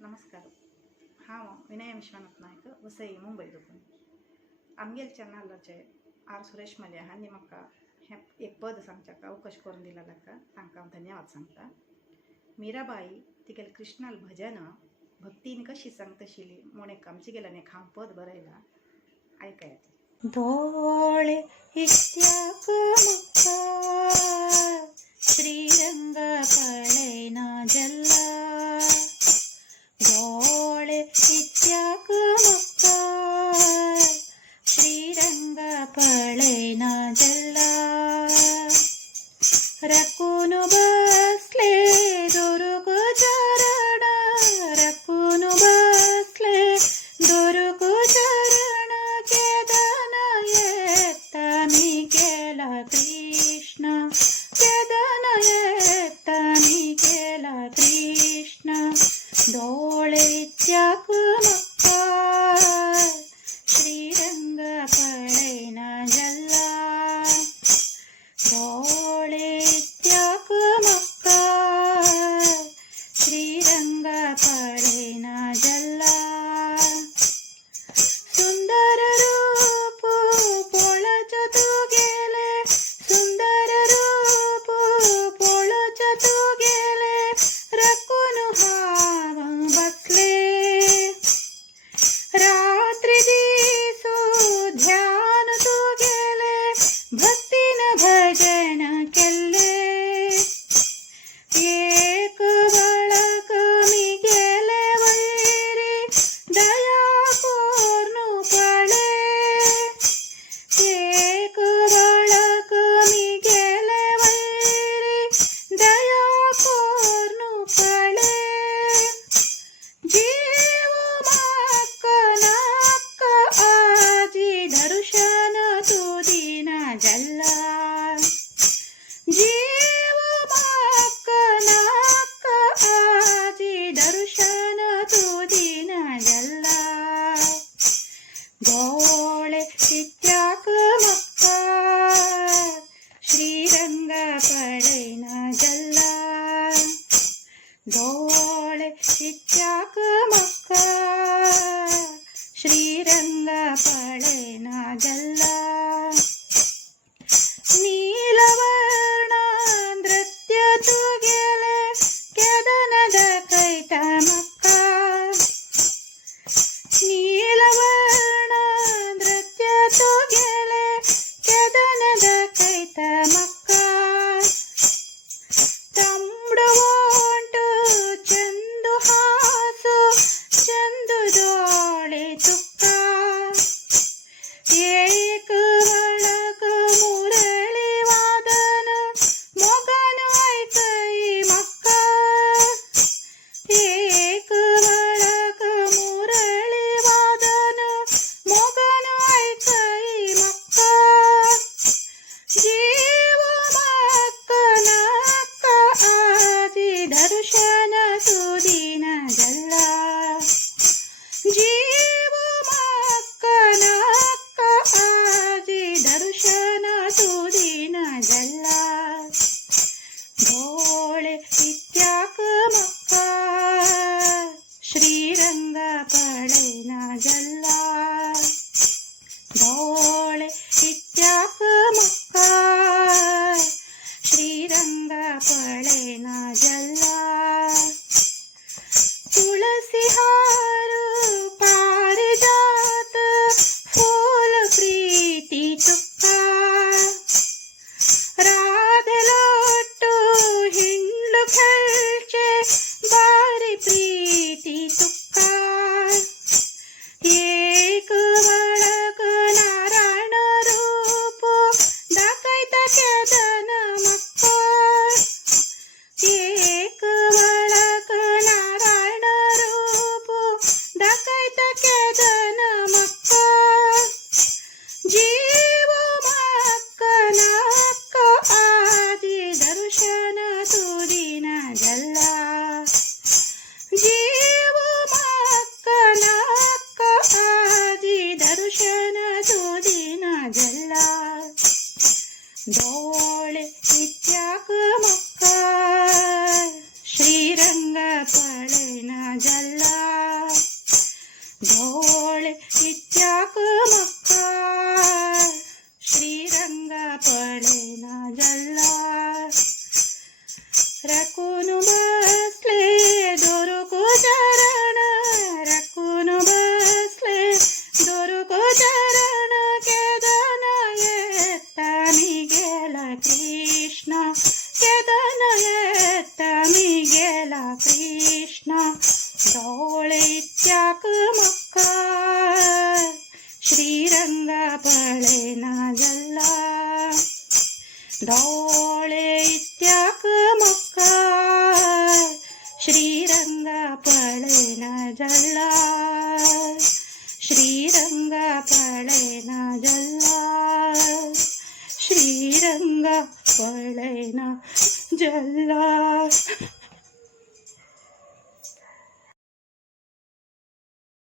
नमस्कार. हांव विनय विश्वनाथ नायक वसई मुंबई देखून आमगेल चॅनलाचे आर सुरेश मले हांणी म्हाका हें एक पद सांगच्याक अवकाश करून दिला तांकां हांव धन्यवाद सांगता. मीराबाई तिगेल कृष्णाल भजन भक्तीन कशी सांगता आशिल्ली म्हूण एक आमचे गेल्यान एक हांव पद बरयलां, आयकयात. डोळे इत्याक मुक्ता श्रीरंग पळैना जल्ला डोळे इत्याक मुक्ता श्रीरंग पळैना जल्ला रकून बसले दोरुक चरण रकून बसले दोरुक चरण केदन येता मी केला कृष्ण केदन येता मी केला कृष्ण डोळे इत्याक मुक्ता श्रीरंग पळैना जल्ला डोळे इत्याक मुक्ता श्रीरंग पळैना जल्ला सुंदर रूप पोळच तू गेले सुंदर रूप पोळच तू गेले रकून हाव बसले रात्री दिसू ध्यान तू गेले भक्तीन भजन केले एक बाळक मी गेले वैरी दया पूर्ण पळे एक बाळक मी गेले वैरी दया पूर्ण पळे जीव मक्क नक्क आजी दर्शन तू दीना जल्ला जीव मक्क नक्क आजी दर्शन तू दीना जल्ला डोळे इत्याक मुक्ता श्रीरंग पळैना जल्ला डोळे इत्याक मुक्ता श्रीरंग पळैना जल्ला नीलवर्ण नृत्य तू गेले केदनद कैता मक्का नीलवर्ण नृत्य तू गेले केदनद कैता मक्का तंबडू ओंटू चंदू हासू चंदू डोळे तुक्का ये कृष्ण डोळे इत्याक मक्का श्रीरंग पळेना जल्ला डोळे इत्याक मक्का श्रीरंग पळेना जल्ला श्रीरंग पळेना जल्ला श्रीरंग पळेना जल्ला